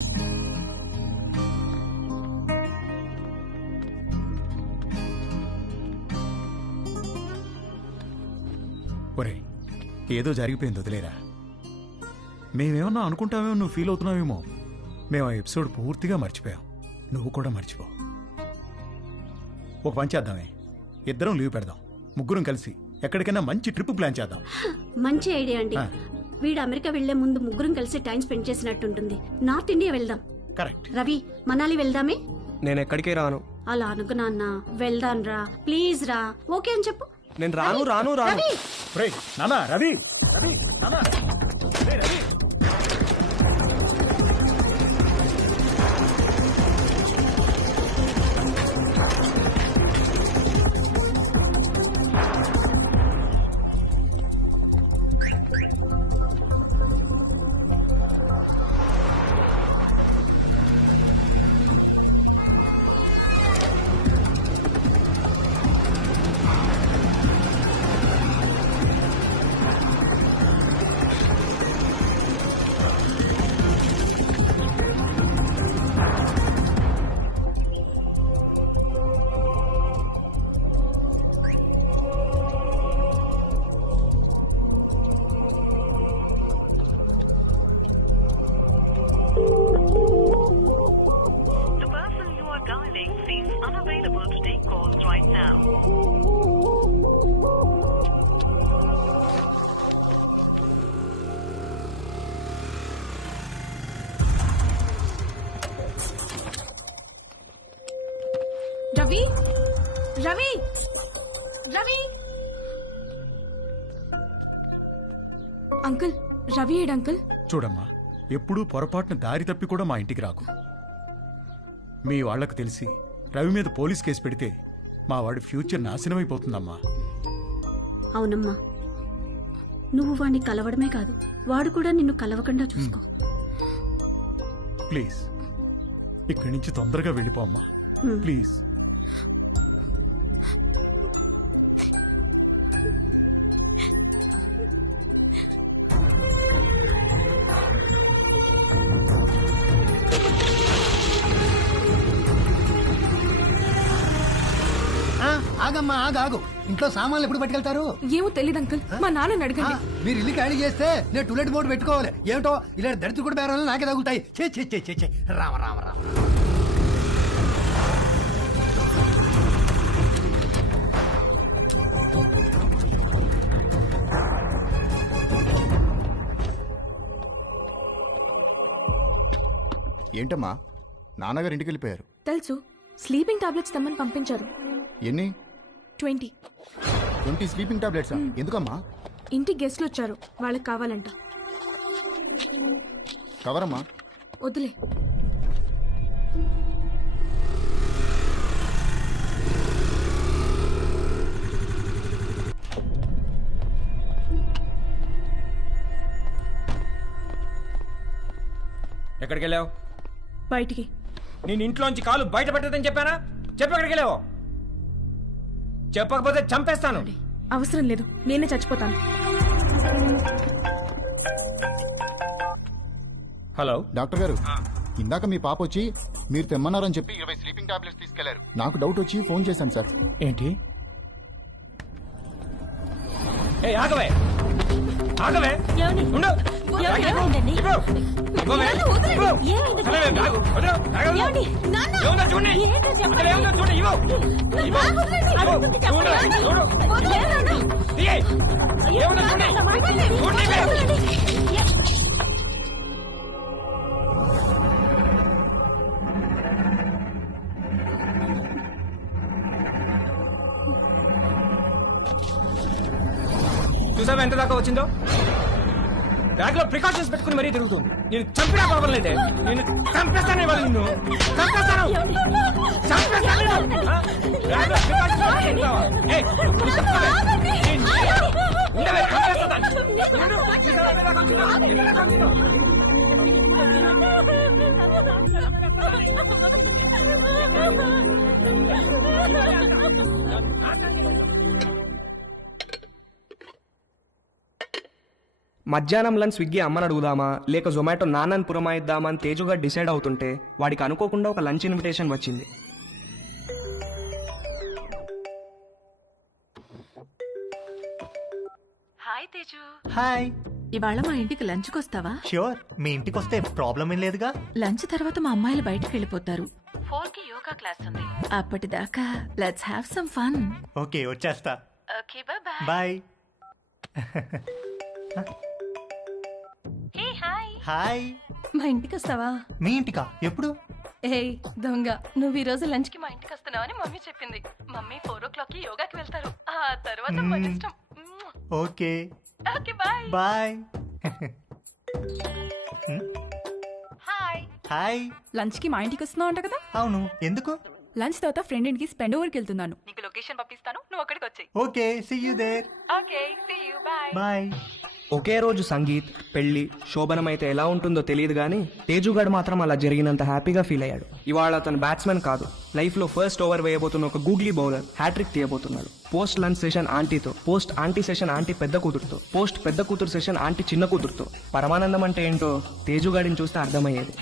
ఒరే, ఏదో జరిగిపోయింది, వదిలేరా. మేమేమన్నా అనుకుంటామేమో, నువ్వు ఫీల్ అవుతున్నావేమో. మేము ఆ ఎపిసోడ్ పూర్తిగా మర్చిపోయాం. నువ్వు కూడా మర్చిపో. ఒక పని చేద్దామే, ఇద్దరం లీవ్ పెడదాం, ముగ్గురం కలిసి ఎక్కడికైనా మంచి ట్రిప్ ప్లాన్ చేద్దాం. మంచి ఐడియా అండి. వీడు అమెరికా వెళ్లే ముందు ముగ్గురం కలిసి టైం స్పెండ్ చేసినట్టుంటుంది. నార్త్ ఇండియా వెళ్దాం. కరెక్ట్. రవి, మనాలి వెళ్దామే. నేను ఎక్కడికి రాను. అలా అనుకు నాన్న. వెళ్దాం రా, ప్లీజ్ రా. ఓకే అని చెప్పు. నేను రాను రాను రాను. రవి, నానా, రవి, రవి, నానా, రవి. రవి, రవి, రవి. అంకుల్, రవి ఏడు అంకుల్? చూడమ్మా, ఎప్పుడూ పొరపాటున దారి తప్పి కూడా మా ఇంటికి రాకు. మీ వాళ్లకు తెలిసి రవి మీద పోలీస్ కేసు పెడితే మా వాడి ఫ్యూచర్ నాశనమైపోతుందమ్మా. అవునమ్మా, నువ్వు వాడిని కలవడమే కాదు, వాడు కూడా నిన్ను కలవకుండా చూసుకో. ప్లీజ్, ఇక్కడి నుంచి తొందరగా వెళ్ళిపోమ్మా, ప్లీజ్. ఆగమ్మా, ఆగు. ఇంట్లో సామాన్లు ఎప్పుడు పట్టుకెళ్తారు? ఏమో తెలియదు అంకుల్, మా నాన్నని అడగండి. మీరు ఇల్లు ఖాళీ చేస్తే నేను టూలెట్ బోర్డు పెట్టుకోవాలి. ఏమిటో ఇలా దరిద్ర కూడా బేరాలు నాకే తగులుతాయి. చే రామ రామ రామ. ఏంటమ్మా, నాన్నగారు ఇంటికి వెళ్ళిపోయారు? తెలుసు, స్లీపింగ్ టాబ్లెట్స్ తెమ్మని పంపించారు. ఎన్ని? 20. 20 స్లీపింగ్ టాబ్లెట్స్? ఎందుకమ్మా? ఇంటికి గెస్ట్లు వచ్చారు, వాళ్ళకి కావాలంట. కవరమ్మా. వద్దులే. ఎక్కడికి వెళ్ళావు? బయటికి. నేను ఇంట్లోంచి కాలు బయట పెట్టదని చెప్పానా? చెప్పు, ఎక్కడికి వెళ్ళావు? చెప్పకపోతే చంపేస్తాను. అవసరం లేదు, నేనే చచ్చిపోతాను. హలో డాక్టర్ గారు, ఇందాక మీ పాప వచ్చి మీరు తెమ్మన్నారని చెప్పి 20 స్లీపింగ్ టాబ్లెట్స్ తీసుకెళ్లారు. నాకు డౌట్ వచ్చి ఫోన్ చేశాను సార్. ఏంటి? ఏ ఆగవే, ఆగవే, ఉండు. చూసావా ఎంత దాకా వచ్చిందో? బ్యాగ్ లో ప్రికాషన్స్ పెట్టుకుని మరీ తిరుగుతుంది. నేను చంపినా ప్రాబ్లం లేదే, నేను చంపేస్తానే వాళ్ళు, నిన్ను చంపేస్తాను, చంపేస్తాను. బ్యాగ్ లో ప్రికాషన్స్ పెట్టుకుంటావా? మధ్యాహ్నం లంచ్ స్విగ్గీ అమ్మని అడుగుదామా లేక జొమాటో నాన్నని పురమాయిద్దామా అని తేజుగా డిసైడ్ అవుతుంటే వాడికి అనుకోకుండా ఒక లంచ్ ఇన్విటేషన్ వచ్చింది. Hi Teju, hi. ఇవాళ మా ఇంటికి లంచ్కి వస్తావా? ష్యూర్, మీ ఇంటికి వస్తే ప్రాబ్లం ఏం లేదుగా. లంచ్ తర్వాత మా అమ్మాయిలు బయటకు వెళ్ళిపోతారు. 4కి యోగా క్లాస్ ఉంది. అప్పటిదాకా let's have some fun. Okay, వచ్చేస్తా. Okay, bye. Bye. Hey hi. Hi. మా ఇంటికి వస్తావా? మీ ఇంటికా? ఎప్పుడు? ఏయ్ దొంగ, నువ్వు ఈ రోజు లంచ్ కి మా ఇంటికి వస్తున్నావని మమ్మీ చెప్పింది. మమ్మీ 4 యోగాకి వెళ్తారు. ఆ తర్వాత మన ఇష్టం. Okay okay, bye. Bye. Hi. Hi. Lunch కి మా ఇంటికి వస్తున్నావు అంట కదా? అవును, ఎందుకు? లంచ్ తర్వాత ఫ్రెండ్ ఇంటికి స్పెండ్ ఓవర్కి వెళ్తున్నాను. నీకు లొకేషన్ పంపిస్తాను, నువ్వు అక్కడికి వచ్చేయ్. Okay, see you there. Okay, see you, bye. Bye. ఒకే రోజు సంగీత్, పెళ్లి, శోభనం అయితే ఎలా ఉంటుందో తెలియదు కానీ తేజుగాడు మాత్రం అలా జరిగినంత హ్యాపీగా ఫీల్ అయ్యాడు. ఇవాళ అతను బ్యాట్స్మెన్ కాదు, లైఫ్లో ఫస్ట్ ఓవర్ వేయబోతున్న ఒక గూగ్లీ బౌలర్ హ్యాట్రిక్ తీయబోతున్నాడు. పోస్ట్ లంచ్ సెషన్ ఆంటీతో, పోస్ట్ ఆంటీ సెషన్ ఆంటీ పెద్ద కూతురుతో, పోస్ట్ పెద్ద కూతురు సెషన్ ఆంటీ చిన్న కూతురుతో. పరమానందం అంటే ఏంటో తేజుగాడిని చూస్తే అర్థమయ్యేది.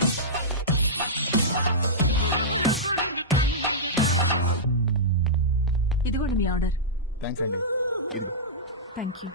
ఇదిగోండి మీ ఆర్డర్. థ్యాంక్స్ అండి. ఇదిగో. Thank you.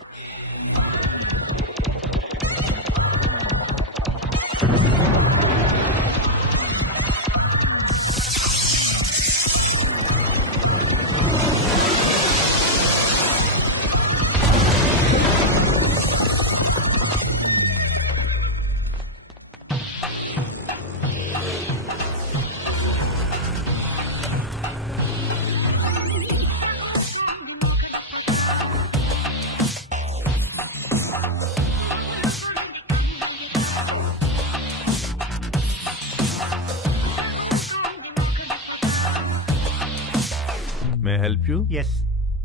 May help you? Yes,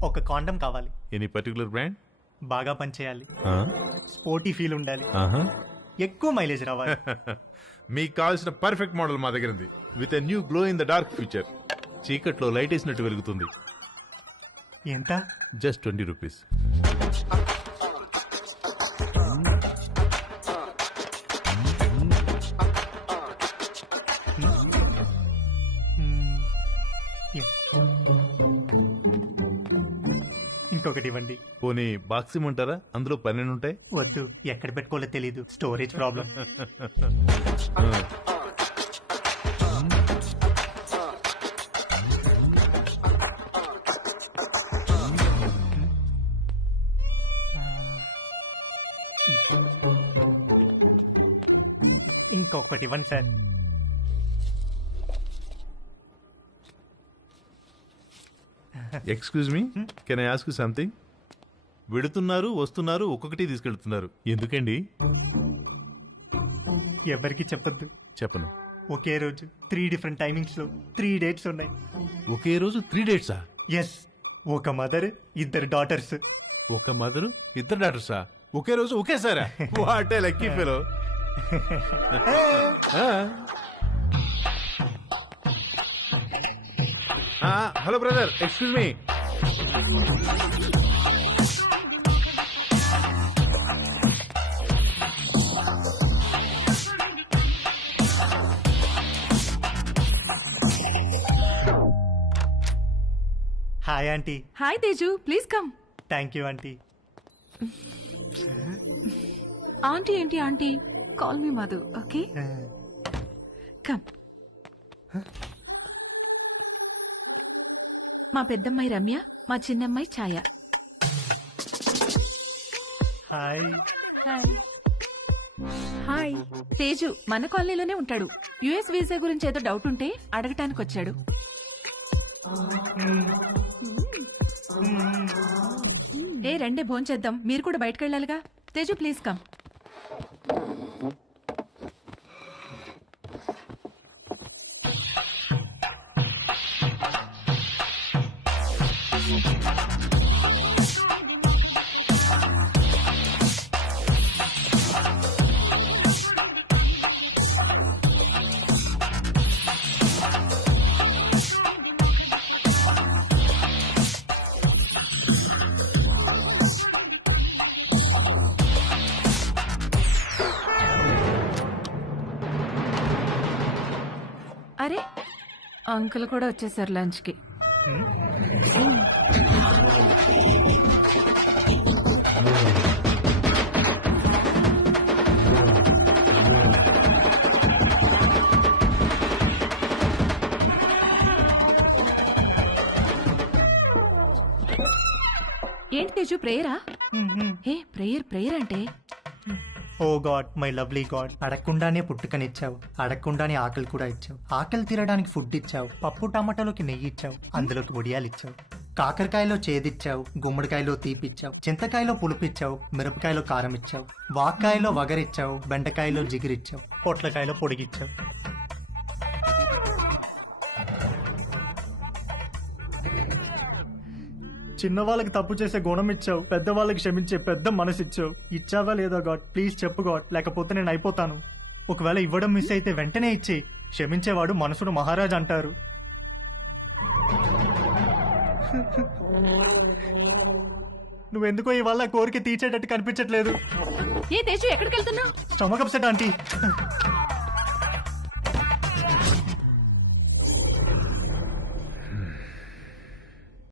ఒక కాండం కావాలి. Any particular brand? బాగా పనిచేయాలి, స్పోర్టీ ఫీల్ ఉండాలి, ఎక్కువ మైలేజ్ రావాలి. మీకు కావాల్సిన పర్ఫెక్ట్ మోడల్ మా దగ్గర ఉంది. With a new glow in the dark feature. చీకట్లో లైట్ వేసినట్టు వెలుగుతుంది. ఎంత? Just 20 rupees. ఇంకొకటి ఇవ్వండి. పోనీ బాక్స్ ఇమ్మంటారా? అందులో 12 ఉంటాయి. వద్దు, ఎక్కడ పెట్టుకోవాలో తెలీదు, స్టోరేజ్ ప్రాబ్లం. ఇంకొకటి ఇవ్వండి sir. Excuse me, can I ask you something? వెడుతున్నారు, వస్తున్నారు, ఒక్కొక్కటి తీసుకెళ్తున్నారు, ఎందుకండి? ఎవరికి చెప్పొద్దు. చెప్పను. ఒకే రోజు 3 డిఫరెంట్ టైమింగ్స్ లో 3 డేట్స్ ఉన్నాయి. ఒకే రోజు 3 డేట్సా? ఎస్, ఒక మదర్, 2 డాటర్స్. ఒక మదరు, 2 డాటర్సా? ఒకే రోజు ఒకేసారా? What a lucky fellow. Hello brother, excuse me. Hi aunty. Hi Teju, please come. Thank you aunty. Aunty ఏంటి aunty? Call me Madhu, okay? Come. మా పెద్దమ్మాయి రమ్య, మా చిన్నమ్మాయి Chaya. Hi. Hi. Hi. Teju మన కాలనీలోనే ఉంటాడు. యుఎస్ వీసా గురించి ఏదో డౌట్ ఉంటే అడగటానికి వచ్చాడు. ఏ రండి భోంచేద్దాం, మీరు కూడా బయటకు వెళ్ళాలిగా. Teju please come. అరే అంకుల్ కూడా వచ్చేసారు లంచ్కి. ఏంటి తేజు ప్రేయరా? ఏ ప్రేయర్ అంటే oh God, my lovely God, అడగకుండానే పుట్టుకనిచ్చావు, అడగకుండానే ఆకలి కూడా ఇచ్చావు, ఆకలి తీరడానికి ఫుడ్ ఇచ్చావు, పప్పు టమాటాలోకి నెయ్యి ఇచ్చావు, అందులోకి వడియాలు ఇచ్చావు, కాకరకాయలో చేదిచ్చావు, గుమ్మడికాయలో తీపిచ్చావు, చింతకాయలో పులుపిచ్చావు, మిరపకాయలో కారం ఇచ్చావు, వాక్కాయలో వగరిచ్చావు, బెండకాయలో జిగిరిచ్చావు, పొట్లకాయలో పొడిగిచ్చావు. చిన్నవాళ్ళకి తప్పు చేసే గుణం ఇచ్చావు, పెద్దవాళ్ళకి క్షమించే పెద్ద మనసు ఇచ్చావు. ఇచ్చావా లేదా గాడ్? ప్లీజ్ చెప్పు గాడ్, లేకపోతే నేను అయిపోతాను. ఒకవేళ ఇవ్వడం మిస్ అయితే వెంటనే ఇచ్చేయి. క్షమించేవాడు మనసును మహారాజ్ అంటారు. నువ్వెందుకో ఇవాళ కోరిక తీర్చేటట్టు కనిపించట్లేదు. ఏ తేజు ఎక్కడికి వెళ్తున్నావు? Stomach upset aunty.